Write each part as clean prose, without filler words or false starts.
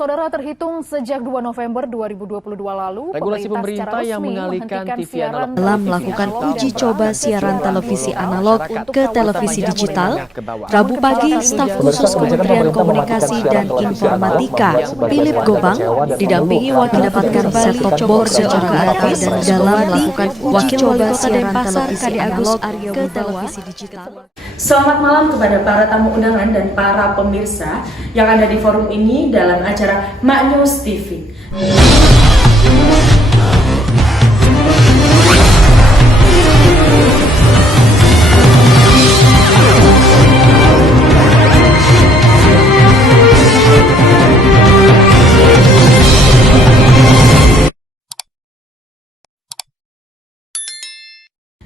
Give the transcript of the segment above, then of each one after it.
Saudara, terhitung sejak 2 November 2022 lalu, regulasi pemerintah yang mengalihkan TV analog dalam melakukan uji coba siaran televisi analog ke televisi digital, Rabu pagi, staf khusus Kementerian Komunikasi dan Informatika, Philip Gobang, didampingi wakil mendapatkan set-top box secara gratis dan dalam melakukan uji coba siaran televisi analog ke televisi digital. Selamat malam kepada para tamu undangan dan para pemirsa yang ada di forum ini dalam acara MAK News TV.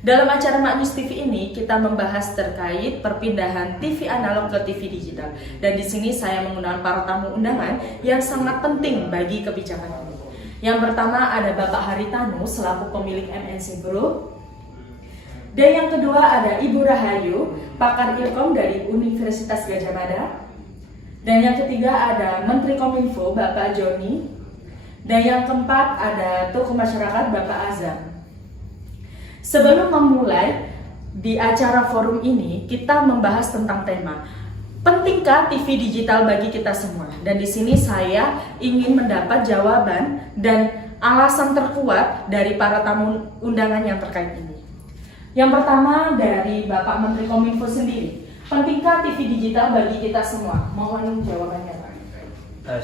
Dalam acara MAK News TV ini kita membahas terkait perpindahan TV analog ke TV digital. Dan di sini saya mengundang para tamu undangan yang sangat penting bagi kebijakan ini. Yang pertama ada Bapak Haritanu selaku pemilik MNC Group. Dan yang kedua ada Ibu Rahayu, pakar Ilkom dari Universitas Gadjah Mada. Dan yang ketiga ada Menteri Kominfo Bapak Joni. Dan yang keempat ada tokoh masyarakat Bapak Azam. Sebelum memulai di acara forum ini, kita membahas tentang tema pentingkah TV digital bagi kita semua. Dan di sini saya ingin mendapat jawaban dan alasan terkuat dari para tamu undangan yang terkait ini. Yang pertama dari Bapak Menteri Kominfo sendiri, pentingkah TV digital bagi kita semua? Mohon jawabannya, Pak.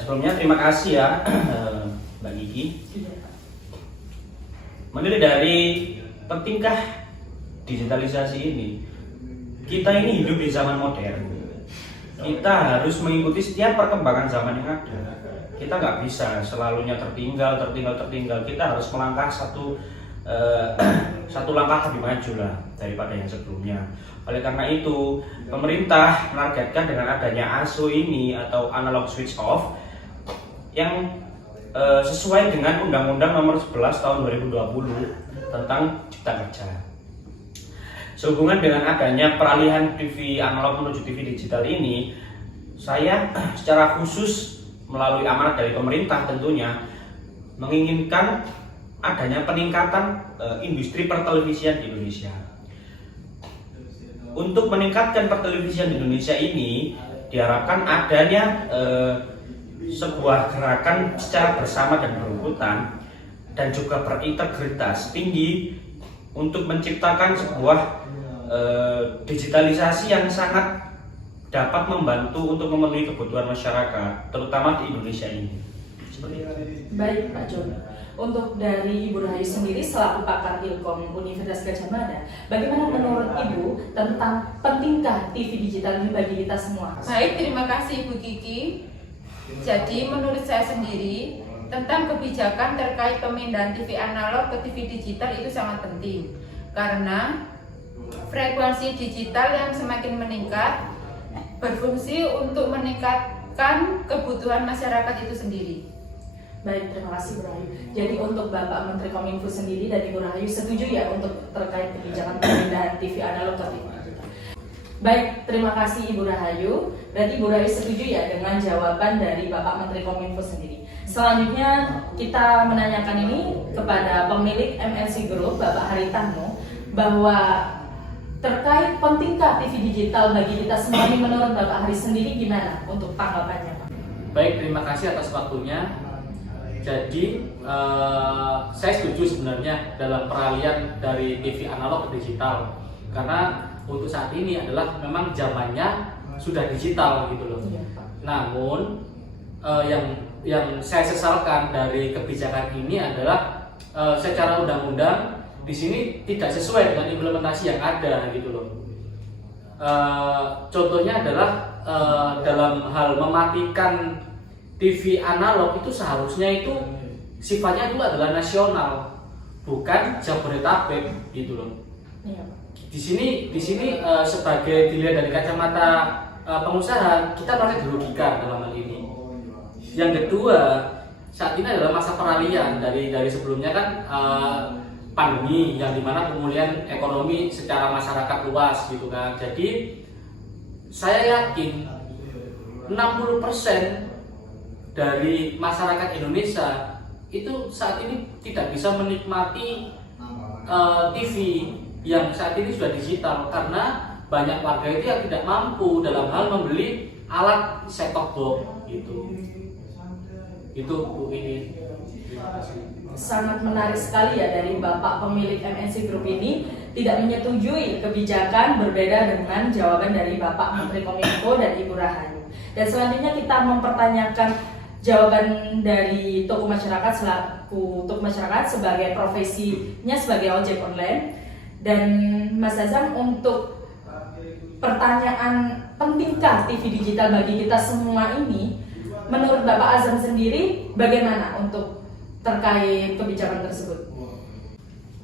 Sebelumnya terima kasih ya Mbak Gigi. Menilai dari pentingkah digitalisasi ini? Kita ini hidup di zaman modern. Kita harus mengikuti setiap perkembangan zaman yang ada. Kita nggak bisa selalunya tertinggal. Kita harus melangkah satu langkah lebih maju lah daripada yang sebelumnya. Oleh karena itu, pemerintah menargetkan dengan adanya ASO ini atau Analog Switch Off yang sesuai dengan Undang-Undang Nomor 11 Tahun 2020 tentang Cipta Kerja. Sehubungan dengan adanya peralihan TV analog menuju TV digital ini, saya secara khusus melalui amanat dari pemerintah tentunya menginginkan adanya peningkatan industri pertelevisian di Indonesia. Untuk meningkatkan pertelevisian di Indonesia ini diharapkan adanya sebuah gerakan secara bersama dan berurutan dan juga berintegritas tinggi untuk menciptakan sebuah digitalisasi yang sangat dapat membantu untuk memenuhi kebutuhan masyarakat, terutama di Indonesia ini. Baik Pak Joni, untuk dari Ibu Rahayu sendiri selaku pakar Ilkom Universitas Gadjah Mada, bagaimana menurut Ibu tentang pentingkah TV digital ini bagi kita semua? Baik, terima kasih Ibu Gigi. Jadi menurut saya sendiri tentang kebijakan terkait pemindahan TV analog ke TV digital itu sangat penting karena frekuensi digital yang semakin meningkat berfungsi untuk meningkatkan kebutuhan masyarakat itu sendiri. Baik, terima kasih Bu Rahayu. Jadi untuk Bapak Menteri Kominfo sendiri dan Ibu Rahayu setuju ya untuk terkait kebijakan pemindahan TV analog ke TV digital? Baik, terima kasih Ibu Rahayu. Berarti Ibu Rahayu setuju ya dengan jawaban dari Bapak Menteri Kominfo sendiri. Selanjutnya kita menanyakan ini kepada pemilik MNC Group Bapak Haritanu bahwa terkait pentingkah TV digital bagi kita semua ini menurut Bapak Hari sendiri gimana untuk tanggapannya Pak? Baik, terima kasih atas waktunya. Jadi saya setuju sebenarnya dalam peralihan dari TV analog ke digital karena untuk saat ini adalah memang zamannya sudah digital gitu loh. Namun yang saya sesalkan dari kebijakan ini adalah secara undang-undang di sini tidak sesuai dengan implementasi yang ada gitu loh. Contohnya adalah dalam hal mematikan TV analog itu seharusnya itu sifatnya itu adalah nasional, bukan Jabodetabek gitu loh. Di sini sebagai dilihat dari kacamata pengusaha kita merasa dirugikan dalam hal ini. Yang kedua, saat ini adalah masa peralihan dari sebelumnya kan pandemi yang dimana pemulihan ekonomi secara masyarakat luas gitu kan. Jadi saya yakin 60% dari masyarakat Indonesia itu saat ini tidak bisa menikmati TV yang saat ini sudah digital karena banyak warga itu yang tidak mampu dalam hal membeli alat set-top box gitu. Itu Bu ini. Terima kasih. Sangat menarik sekali ya dari Bapak pemilik MNC Group ini tidak menyetujui kebijakan berbeda dengan jawaban dari Bapak Menteri Kominfo dan Ibu Rahayu. Dan selanjutnya kita mempertanyakan jawaban dari toko masyarakat selaku toko masyarakat sebagai profesinya sebagai ojek online. Dan Mas Azam, untuk pertanyaan pentingkah TV digital bagi kita semua ini, menurut Bapak Azam sendiri bagaimana untuk terkait kebijakan tersebut?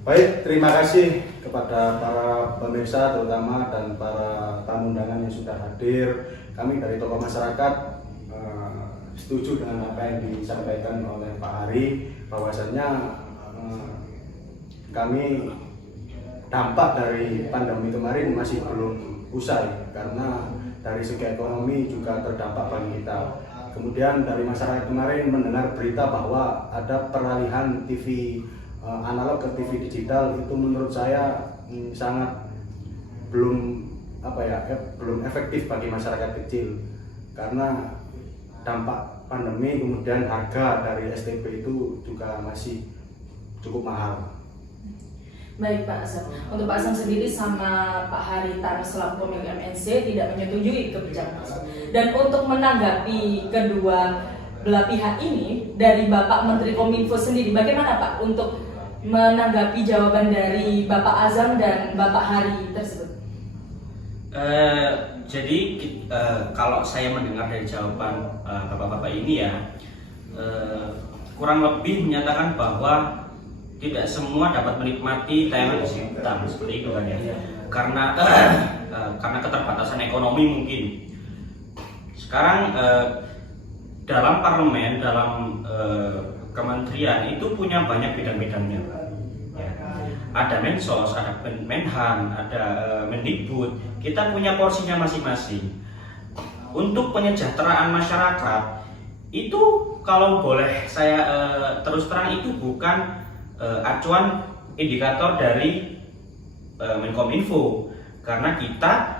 Baik, terima kasih kepada para pemirsa terutama dan para tamu undangan yang sudah hadir. Kami dari tokoh masyarakat setuju dengan apa yang disampaikan oleh Pak Hari, bahwasannya kami dampak dari pandemi kemarin masih belum usai karena dari segi ekonomi juga terdampak bagi kita. Kemudian dari masyarakat kemarin mendengar berita bahwa ada peralihan TV analog ke TV digital, itu menurut saya sangat belum belum efektif bagi masyarakat kecil karena dampak pandemi, kemudian harga dari STB itu juga masih cukup mahal. Baik Pak Azam, untuk Pak Azam sendiri sama Pak Haritano selaku pemilik MNC tidak menyetujui kebijakan tersebut. Dan untuk menanggapi kedua belah pihak ini, dari Bapak Menteri Kominfo sendiri, bagaimana Pak untuk menanggapi jawaban dari Bapak Azam dan Bapak Hari tersebut? Jadi kalau saya mendengar dari jawaban bapak-bapak ini ya, kurang lebih menyatakan bahwa tidak semua dapat menikmati tayangan digital seperti itu kan ya, karena keterbatasan ekonomi mungkin. Sekarang dalam parlemen, dalam kementerian itu punya banyak bidang-bidangnya. Ya. Ada Mensos, ada Menhan, ada Mendikbud. Kita punya porsinya masing-masing. Untuk penyejahteraan masyarakat itu, kalau boleh saya terus terang, itu bukan acuan indikator dari Menkominfo, karena kita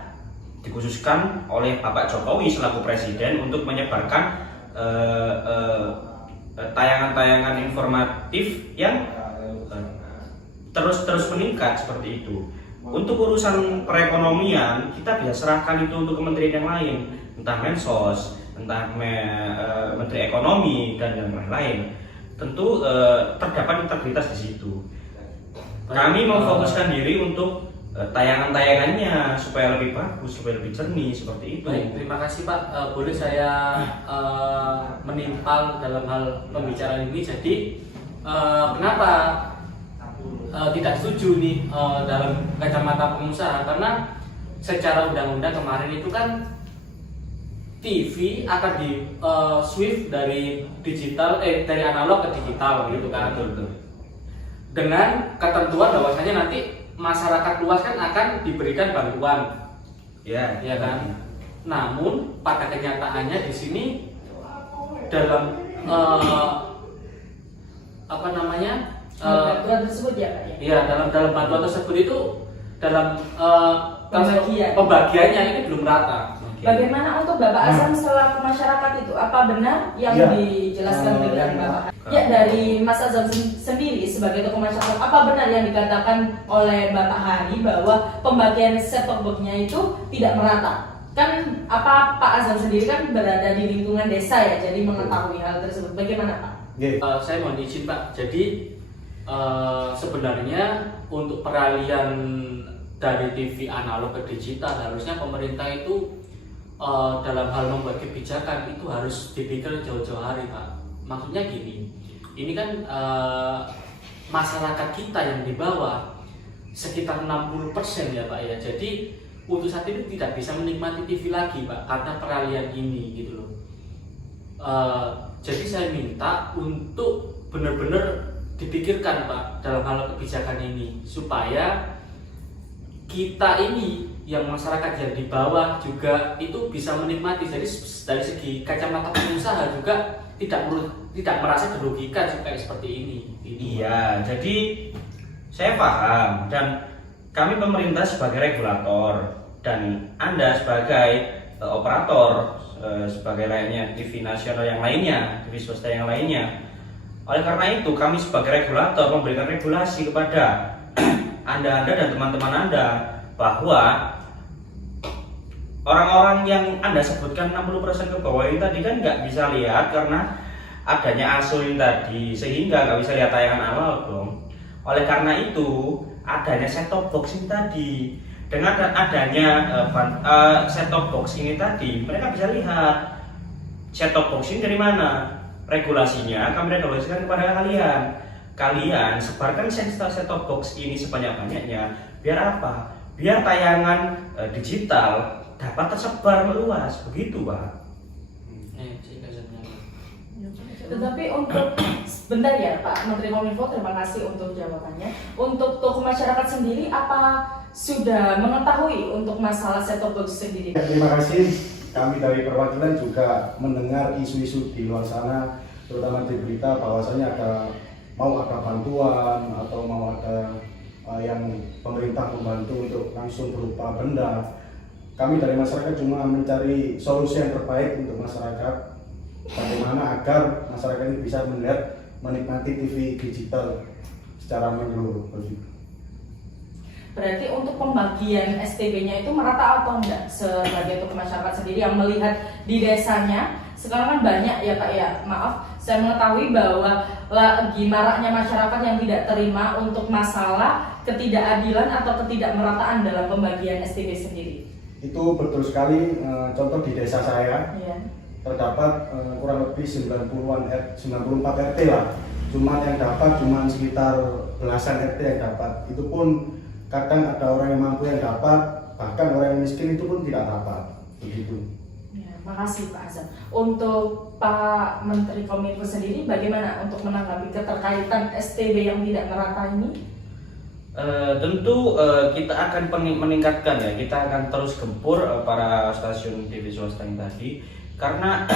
dikhususkan oleh Bapak Jokowi selaku Presiden untuk menyebarkan tayangan-tayangan informatif yang terus meningkat seperti itu. Untuk urusan perekonomian kita bisa serahkan itu untuk kementerian yang lain, entah Mensos, entah Menteri Ekonomi dan yang lain-lain. Tentu terdapat integritas di situ. Kami memfokuskan diri untuk tayangan-tayangannya supaya lebih bagus, supaya lebih jernih seperti itu. Baik, terima kasih Pak. Boleh saya menimpal dalam hal pembicaraan ini. Jadi kenapa tidak setuju nih dalam kacamata pengusaha? Karena secara undang-undang kemarin itu kan TV akan di shift dari digital dari analog ke digital gitu kan. Betul. Dengan ketentuan bahwasanya nanti masyarakat luas kan akan diberikan bantuan. Ya kan. Namun pada kenyataannya di sini dalam bantuan tersebut ya Pak ya? Iya, dalam bantuan tersebut itu dalam pembagiannya ini belum rata. Bagaimana untuk Bapak Azam selaku masyarakat itu? Apa benar yang dijelaskan dengan Bapak? Ya, dari Mas Azam sendiri sebagai tokoh masyarakat, apa benar yang dikatakan oleh Bapak Hari bahwa pembagian set-top box-nya itu tidak merata? Kan Pak Azam sendiri kan berada di lingkungan desa ya, jadi mengetahui hal tersebut. Bagaimana Pak? Saya mohon izin Pak. Jadi sebenarnya untuk peralihan dari TV analog ke digital harusnya pemerintah itu dalam hal membuat kebijakan itu harus dipikir jauh-jauh hari Pak. Maksudnya gini, ini kan masyarakat kita yang di bawah sekitar 60% ya Pak ya. Jadi untuk saat ini tidak bisa menikmati TV lagi Pak karena peralihan ini gitu loh. Jadi saya minta untuk benar-benar dipikirkan Pak dalam hal kebijakan ini supaya kita ini yang masyarakat yang di bawah juga itu bisa menikmati. Jadi dari segi kacamata pengusaha juga tidak merasa dirugikan kayak seperti ini. Iya, jadi saya paham dan kami pemerintah sebagai regulator dan Anda sebagai operator, sebagai layaknya TV nasional yang lainnya, TV swasta yang lainnya. Oleh karena itu kami sebagai regulator memberikan regulasi kepada Anda dan teman-teman Anda bahwa orang-orang yang Anda sebutkan 60% ke bawah ini tadi kan nggak bisa lihat karena adanya ASO ini tadi, sehingga nggak bisa lihat tayangan analog dong. Oleh karena itu adanya set-top box ini tadi, dengan adanya set-top box ini tadi mereka bisa lihat set-top box ini dari mana. Regulasinya kami regulasikan kepada kalian sebarkan set-top box ini sebanyak-banyaknya. Biar apa? Biar tayangan digital dapat tersebar meluas, begitu Pak. Tetapi untuk sebentar ya Pak Menteri Kominfo, terima kasih untuk jawabannya. Untuk tokoh masyarakat sendiri, apa sudah mengetahui untuk masalah set-top box sendiri? Terima kasih. Kami dari perwakilan juga mendengar isu-isu di luar sana, terutama di berita bahwasanya mau ada bantuan atau mau ada yang pemerintah membantu untuk langsung berupa benda. Kami dari masyarakat cuma mencari solusi yang terbaik untuk masyarakat, bagaimana agar masyarakat ini bisa melihat, menikmati TV digital secara menyeluruh. Berarti untuk pembagian STB-nya itu merata atau enggak sebagai untuk masyarakat sendiri yang melihat di desanya? Sekarang kan banyak ya Pak ya, maaf, saya mengetahui bahwa lagi maraknya masyarakat yang tidak terima untuk masalah ketidakadilan atau ketidakmerataan dalam pembagian STB sendiri. Itu betul sekali. Contoh di desa saya terdapat kurang lebih 94 RT lah. Cuman yang dapat cuma sekitar belasan RT yang dapat. Itu pun kadang ada orang yang mampu yang dapat, bahkan orang yang miskin itu pun tidak dapat. Begitu. Ya, makasih Pak Azam. Untuk Pak Menteri Kominfo sendiri bagaimana untuk menanggapi keterkaitan STB yang tidak merata ini? Tentu kita akan meningkatkan ya, kita akan terus gempur para stasiun TV swasta yang tadi, karena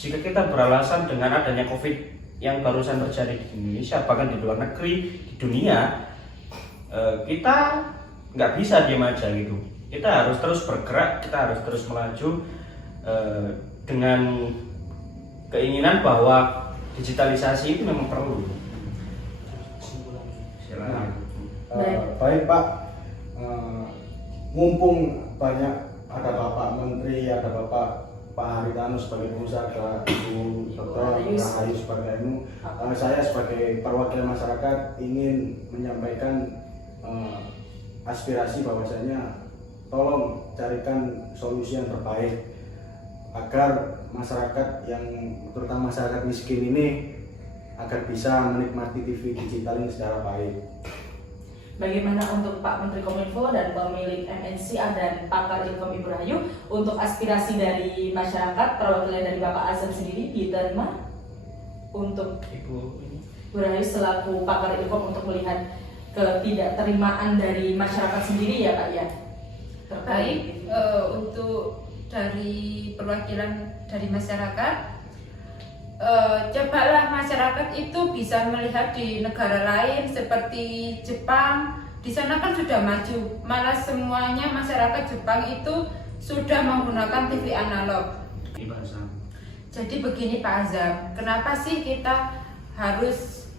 jika kita beralasan dengan adanya COVID yang barusan terjadi di Indonesia, bahkan di luar negeri, di dunia, kita nggak bisa diam aja gitu. Kita harus terus bergerak, kita harus terus melaju dengan keinginan bahwa digitalisasi itu memang perlu. Baik Pak, mumpung banyak ada Bapak Menteri, ada Bapak Haritanu sebagai pengusaha, ada Ibu Dr. Rahayu sebagai ilmu, saya sebagai perwakilan masyarakat ingin menyampaikan aspirasi bahwasanya tolong carikan solusi yang terbaik agar masyarakat yang terutama masyarakat miskin ini agar bisa menikmati TV digital ini secara baik. Bagaimana untuk Pak Menteri Kominfo dan pemilik MNC dan pakar Ilkom Ibu Rahayu untuk aspirasi dari masyarakat, perwakilan dari Bapak Azam sendiri diterima untuk Ibu Rahayu selaku pakar Ilkom untuk melihat ketidakterimaan dari masyarakat sendiri ya Pak ya? Terkait untuk dari perwakilan dari masyarakat, cobalah masyarakat itu bisa melihat di negara lain seperti Jepang. Di sana kan sudah maju, malah semuanya masyarakat Jepang itu sudah menggunakan TV analog. Jadi begini Pak Azam, kenapa sih kita harus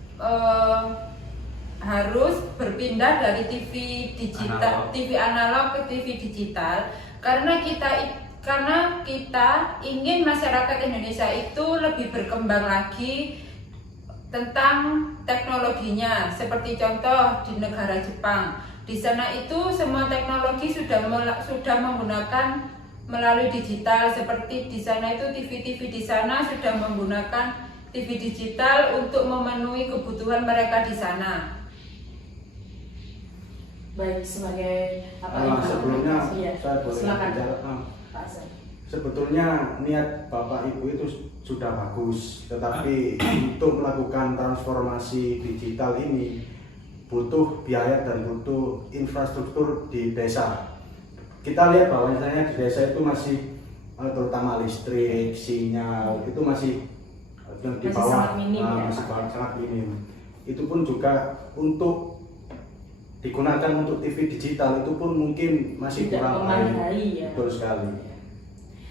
berpindah dari TV digital, TV analog ke TV digital? Karena kita ingin masyarakat Indonesia itu lebih berkembang lagi tentang teknologinya. Seperti contoh di negara Jepang, di sana itu semua teknologi sudah menggunakan melalui digital. Seperti di sana itu TV di sana sudah menggunakan TV digital untuk memenuhi kebutuhan mereka di sana. Baik, sebagai sebelumnya saya boleh silakan. Sebetulnya niat Bapak Ibu itu sudah bagus, tetapi untuk melakukan transformasi digital ini butuh biaya dan butuh infrastruktur di desa. kita lihat bahwa misalnya di desa itu masih terutama listrik, sinyal itu masih yang di bawah, sangat minim, masih sangat minim. Itu pun juga untuk digunakan untuk TV digital itu pun mungkin masih tidak kurang memadai, ya. Betul sekali.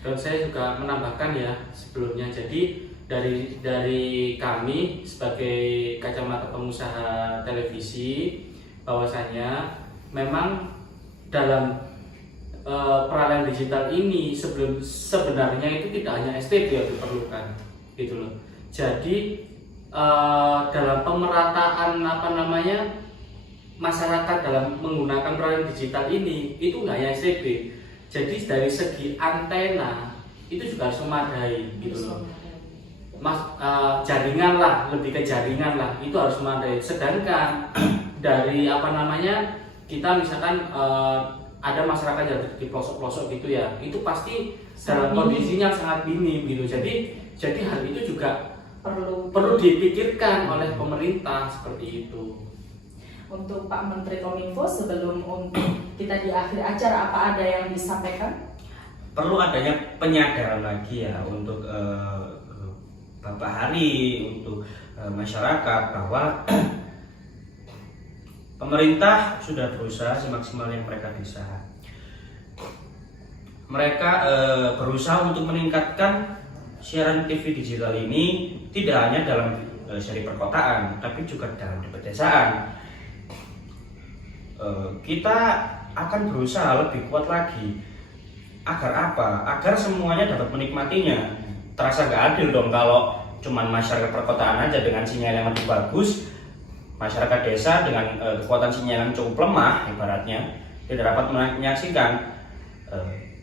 Dan saya juga menambahkan ya sebelumnya, jadi dari kami sebagai kacamata pengusaha televisi bahwasanya memang dalam peralihan digital ini sebenarnya itu tidak hanya STB yang diperlukan gitu loh. Jadi dalam pemerataan masyarakat dalam menggunakan peralihan digital ini itu nggak hanya STB. Jadi dari segi antena itu juga harus memadai gitu loh. Jaringan lah, lebih ke jaringan lah, itu harus memadai. Sedangkan dari kita misalkan ada masyarakat yang di pelosok-pelosok gitu ya, itu pasti dalam kondisinya sangat minim gitu. Jadi hal itu juga perlu dipikirkan oleh pemerintah seperti itu. Untuk Pak Menteri Kominfo, sebelum kita di akhir acara, apa ada yang disampaikan? Perlu adanya penyadaran lagi ya untuk Bapak Hari, untuk masyarakat bahwa pemerintah sudah berusaha semaksimal yang mereka bisa. Mereka berusaha untuk meningkatkan siaran TV digital ini tidak hanya dalam seri perkotaan, tapi juga dalam pedesaan. Kita akan berusaha lebih kuat lagi. Agar apa? Agar semuanya dapat menikmatinya. Terasa nggak adil dong kalau cuman masyarakat perkotaan aja dengan sinyal yang lebih bagus, masyarakat desa dengan kekuatan sinyal yang cukup lemah ibaratnya tidak dapat menyaksikan.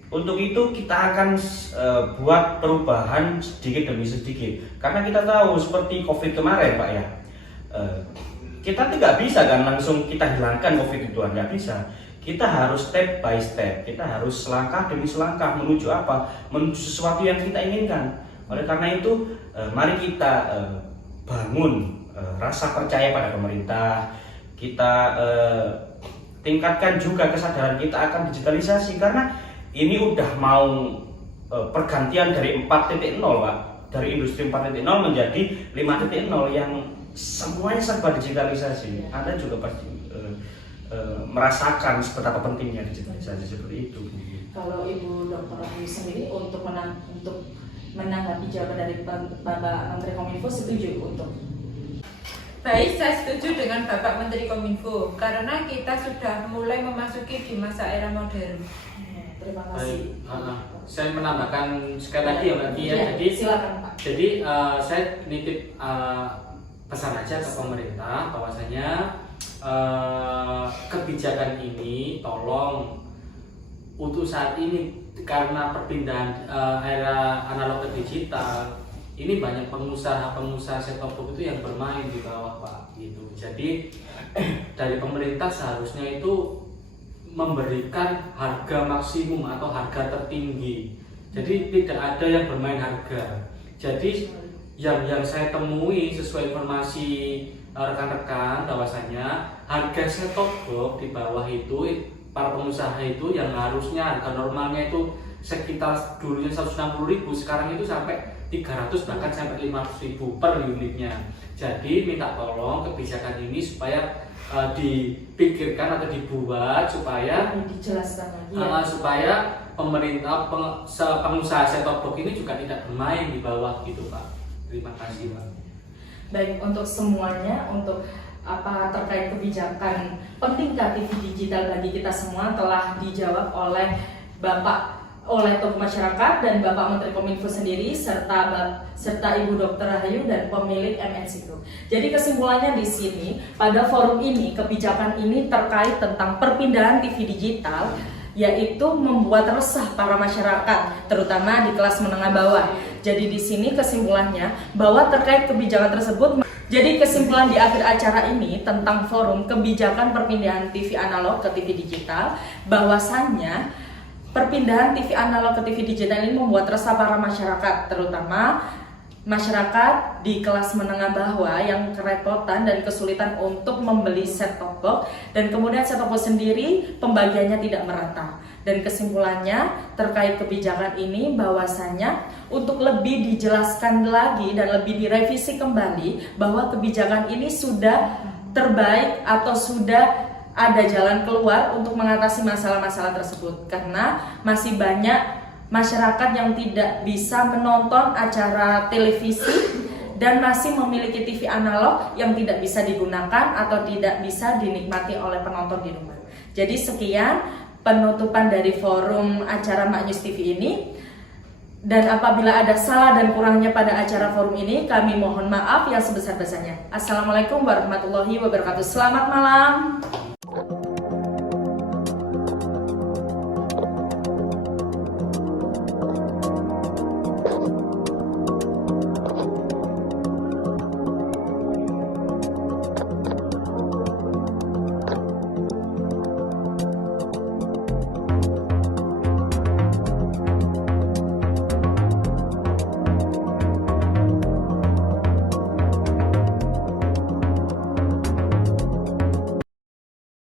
Untuk itu kita akan buat perubahan sedikit demi sedikit, karena kita tahu seperti COVID kemarin Pak ya, kita tidak bisa kan langsung kita hilangkan COVID itu, nggak bisa. Kita harus step by step, kita harus selangkah demi selangkah menuju apa? Menuju sesuatu yang kita inginkan. Oleh karena itu, mari kita bangun rasa percaya pada pemerintah. Kita tingkatkan juga kesadaran kita akan digitalisasi, karena ini udah mau pergantian dari 4.0 Pak, dari industri 4.0 menjadi 5.0 yang semuanya serba digitalisasi. Anda juga pasti merasakan seberapa pentingnya digitalisasi seperti itu. Kalau Ibu Dr. Ayu sendiri untuk menanggapi jawaban dari Bapak Menteri Kominfo, setuju untuk? Baik, saya setuju dengan Bapak Menteri Kominfo karena kita sudah mulai memasuki di masa era modern. Terima kasih. Saya menambahkan sekali lagi ya Mbak Tia. Jadi silakan Pak. Jadi saya nitip pesan aja ke pemerintah bahwasanya kebijakan ini tolong untuk saat ini, karena perpindahan era analog ke digital ini banyak pengusaha set-top box itu yang bermain di bawah Pak gitu. Jadi dari pemerintah seharusnya itu memberikan harga maksimum atau harga tertinggi. Jadi tidak ada yang bermain harga. Jadi yang saya temui sesuai informasi rekan-rekan bahwasanya harga set-top box di bawah itu para pengusaha itu yang harusnya harga normalnya itu sekitar dulunya 160.000, sekarang itu sampai 300 bahkan sampai 500.000 per unitnya. Jadi minta tolong kebijakan ini supaya dipikirkan atau dibuat supaya dijelaskan lagi ya. Supaya pemerintah pengusaha set-top box ini juga tidak bermain di bawah gitu Pak. Terima kasih Pak. Baik, untuk semuanya, untuk terkait kebijakan pentingkah TV digital bagi kita semua telah dijawab oleh tokoh masyarakat dan Bapak Menteri Kominfo sendiri serta Ibu Dr. Rahayu dan pemilik MNC Group. Jadi kesimpulannya di sini pada forum ini, kebijakan ini terkait tentang perpindahan TV digital, yaitu membuat resah para masyarakat terutama di kelas menengah bawah. Jadi di sini kesimpulannya bahwa terkait kebijakan tersebut, jadi kesimpulan di akhir acara ini tentang forum kebijakan perpindahan TV analog ke TV digital, bahwasannya perpindahan TV analog ke TV digital ini membuat resah para masyarakat, terutama masyarakat di kelas menengah bawah yang kerepotan dan kesulitan untuk membeli set-top box, dan kemudian set-top box sendiri pembagiannya tidak merata. Dan kesimpulannya terkait kebijakan ini bahwasanya untuk lebih dijelaskan lagi dan lebih direvisi kembali bahwa kebijakan ini sudah terbaik atau sudah ada jalan keluar untuk mengatasi masalah-masalah tersebut, karena masih banyak masyarakat yang tidak bisa menonton acara televisi dan masih memiliki TV analog yang tidak bisa digunakan atau tidak bisa dinikmati oleh penonton di rumah. Jadi sekian penutupan dari forum acara Maknyus TV ini. Dan apabila ada salah dan kurangnya pada acara forum ini, kami mohon maaf yang sebesar-besarnya. Assalamualaikum warahmatullahi wabarakatuh. Selamat malam.